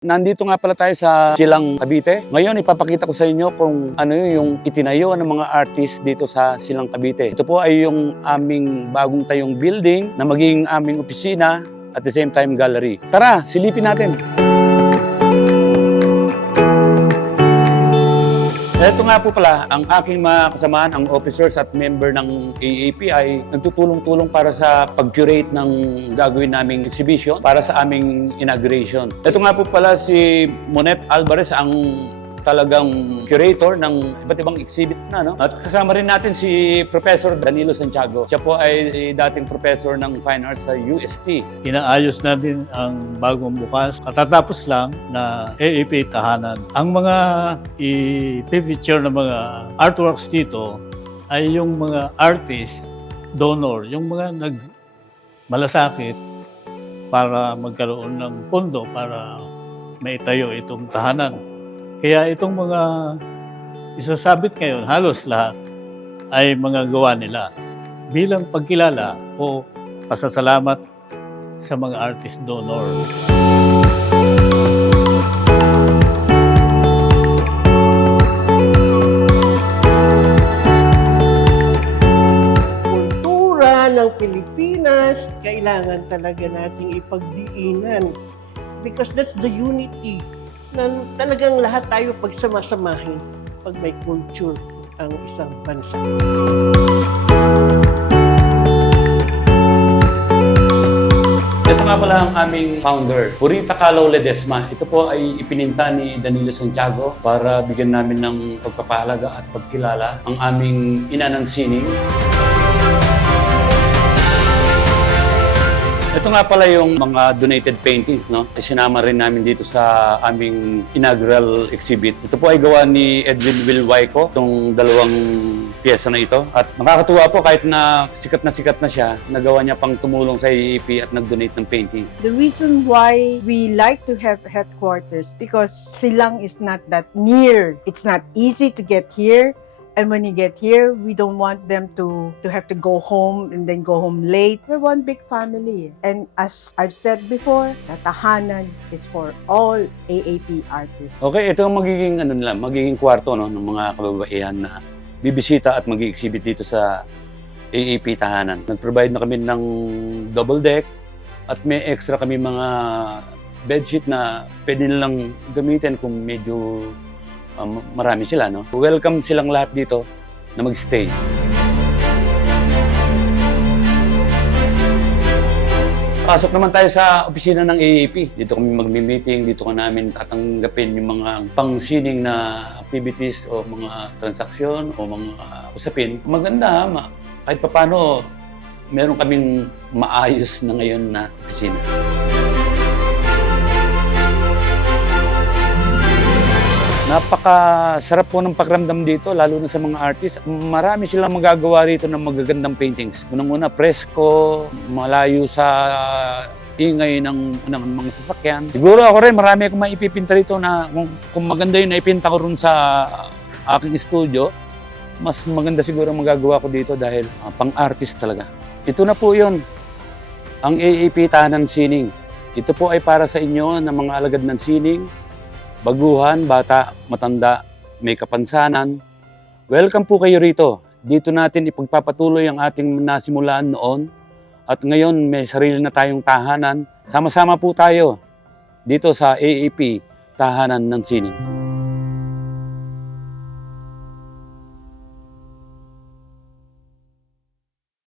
Nandito nga pala tayo sa Silang Cavite. Ngayon ipapakita ko sa inyo kung ano yung itinayo ng mga artist dito sa Silang Cavite. Ito po ay yung aming bagong tayong building na magiging aming opisina at the same time gallery. Tara, silipin natin! Ito nga po pala, ang aking mga kasamaan, ang officers at member ng AAP ay nagtutulong-tulong para sa pag-curate ng gagawin naming exhibition para sa aming inauguration. Ito nga po pala si Monet Alvarez, ang talagang curator ng iba't ibang exhibit na. No? At kasama rin natin si Professor Danilo Santiago. Siya po ay dating professor ng Fine Arts sa UST. Inaayos na din ang bagong bukas. Katatapos lang na AAP Tahanan. Ang mga i-feature na mga artworks dito ay yung mga artist, donor, yung mga nagmalasakit para magkaroon ng pondo para maitayo itong tahanan. Kaya itong mga isasabit ngayon, halos lahat ay mga gawa nila bilang pagkilala o pasasalamat sa mga artist donor. Kultura ng Pilipinas, kailangan talaga nating ipagdiinan because that's the unity na talagang lahat tayo pagsamasamahin pag may culture ang isang bansa. Ito nga pala ang aming founder, Purita Calo Ledesma. Ito po ay ipininta ni Danilo Santiago para bigyan namin ng pagpapahalaga at pagkilala ang aming ina ng sining. Ito nga pala yung mga donated paintings, no? Sinama rin namin dito sa aming inaugural exhibit. Ito po ay gawa ni Edwin Wilwayco, itong dalawang piyesa na ito. At nakakatuwa po kahit na sikat na siya, nagawa niya pang tumulong sa AAP at nag-donate ng paintings. The reason why we like to have headquarters because Silang is not that near. It's not easy to get here. And when you get here, we don't want them to have to go home and then go home late. We're one big family. And as I've said before, the tahanan is for all AAP artists. Okay, ito ang magiging kwarto, no, ng mga kababaihan na bibisita at mag-exhibit dito sa AAP Tahanan. Nag-provide na kami ng double deck at may extra kami mga bedsheet na pwede nilang gamitin kung medyo marami sila. No? Welcome silang lahat dito na mag-stay. Pasok naman tayo sa opisina ng AAP. Dito kami magmi-meeting, dito ka namin tatanggapin yung mga pang-sining na activities o mga transaksyon o mga usapin. Maganda, kahit papano, meron kaming maayos na ngayon na opisina. Napakasarap po ng pakiramdam dito, lalo na sa mga artist. Marami silang magagawa rito ng magagandang paintings. Unang-una, presko, malayo sa ingay ng mga sasakyan. Siguro ako rin, marami akong maipipinta rito na kung maganda yun, naipinta ko rin sa aking studio, mas maganda siguro magagawa ko dito dahil pang-artist talaga. Ito na po yun, ang AAP Tahanan Sining. Ito po ay para sa inyo na mga alagad ng sining, baguhan, bata, matanda, may kapansanan. Welcome po kayo rito. Dito natin ipagpapatuloy ang ating nasimulaan noon. At ngayon may sarili na tayong tahanan. Sama-sama po tayo dito sa AAP Tahanan ng Sining.